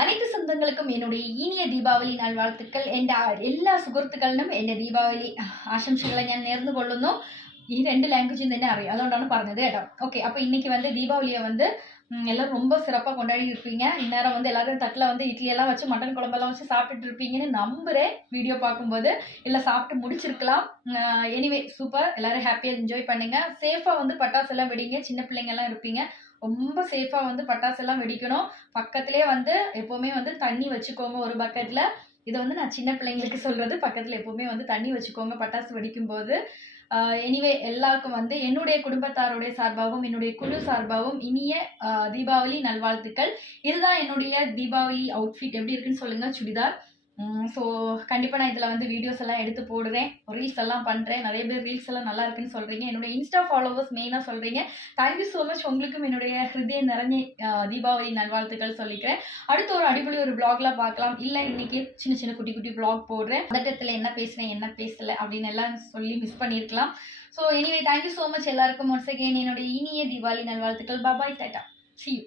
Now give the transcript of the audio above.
அனைத்து சொந்தங்களுக்கும் என்னுடைய இனிയ ദീപാവലി നൽവാഴ്ത്തുക്കൾ. എൻ്റെ എല്ലാ സുഹൃത്തുക്കളിലും എൻ്റെ ദീപാവലി ആശംസകളെ ഞാൻ നേർന്നു കൊള്ളുന്നു. ഈ 2 ലാംഗ്വേജും തന്നെ അറിയാം, അതുകൊണ്ടാണ് പറഞ്ഞത് കേട്ടോ. ஓகே, அப்போ இன்னைக்கு வந்து தீபாவளியை வந்து எல்லாரும் ரொம்ப சிறப்பாக கொண்டாடி இருப்பீங்க. இந்நேரம் வந்து எல்லாரும் தட்டில் வந்து இட்லி எல்லாம் வச்சு மட்டன் குழம்பெல்லாம் வச்சு சாப்பிட்டுட்டு இருப்பீங்கன்னு நம்புகிறேன் வீடியோ பார்க்கும்போது. இல்லை சாப்பிட்டு முடிச்சிருக்கலாம். எனிவே சூப்பர், எல்லாரும் ஹாப்பியாக என்ஜாய் பண்ணுங்க. சேஃபாக வந்து பட்டாசு எல்லாம் வெடிங்க. சின்ன பிள்ளைங்கெல்லாம் இருப்பீங்க, ரொம்ப சேஃபாக வந்து பட்டாசு எல்லாம் வெடிக்கணும். பக்கத்துலேயே வந்து எப்போவுமே வந்து தண்ணி வச்சுக்கோங்க ஒரு பக்கெட்டில். இதை வந்து நான் சின்ன பிள்ளைங்களுக்கு சொல்கிறது, பக்கத்தில் எப்போவுமே வந்து தண்ணி வச்சுக்கோங்க பட்டாசு வெடிக்கும்போது. எனிவே எல்லாருக்கும் வந்து என்னுடைய குடும்பத்தாருடைய சார்பாகவும் என்னுடைய குழு சார்பாகவும் இனிய தீபாவளி நல்வாழ்த்துக்கள். இதுதான் என்னுடைய தீபாவளி அவுட்ஃபிட். எப்படி இருக்குன்னு சொல்லுங்கள், சுடிதார். ஸோ கண்டிப்பாக நான் இதில் வந்து வீடியோஸ் எல்லாம் எடுத்து போடுறேன், ரீல்ஸ் எல்லாம் பண்ணுறேன். நிறைய பேர் ரீல்ஸ் எல்லாம் நல்லா இருக்குன்னு சொல்கிறீங்க. என்னுடைய இன்ஸ்டா ஃபாலோவர்ஸ் மெயினாக சொல்கிறீங்க. Thank you so much. உங்களுக்கும் என்னுடைய ஹிருதய நிறைஞ்ச தீபாவளி நல்வாழ்த்துக்கள் சொல்லிக்கிறேன். அடுத்து ஒரு அடிப்பொலி ஒரு விளாக்லாம் பார்க்கலாம். இல்லை இன்னைக்கு சின்ன சின்ன குட்டி குட்டி விளாக் போடுறேன். பதட்டத்தில் என்ன பேசுகிறேன் என்ன பேசலை அப்படின்னு எல்லாம் சொல்லி மிஸ் பண்ணியிருக்கலாம். So anyway thank you so much எல்லாருக்கும் ஒன்ஸ் அகெயின் என்னுடைய இனிய தீபாவளி நல்வாழ்த்துக்கள். பாய், டாடா, see you.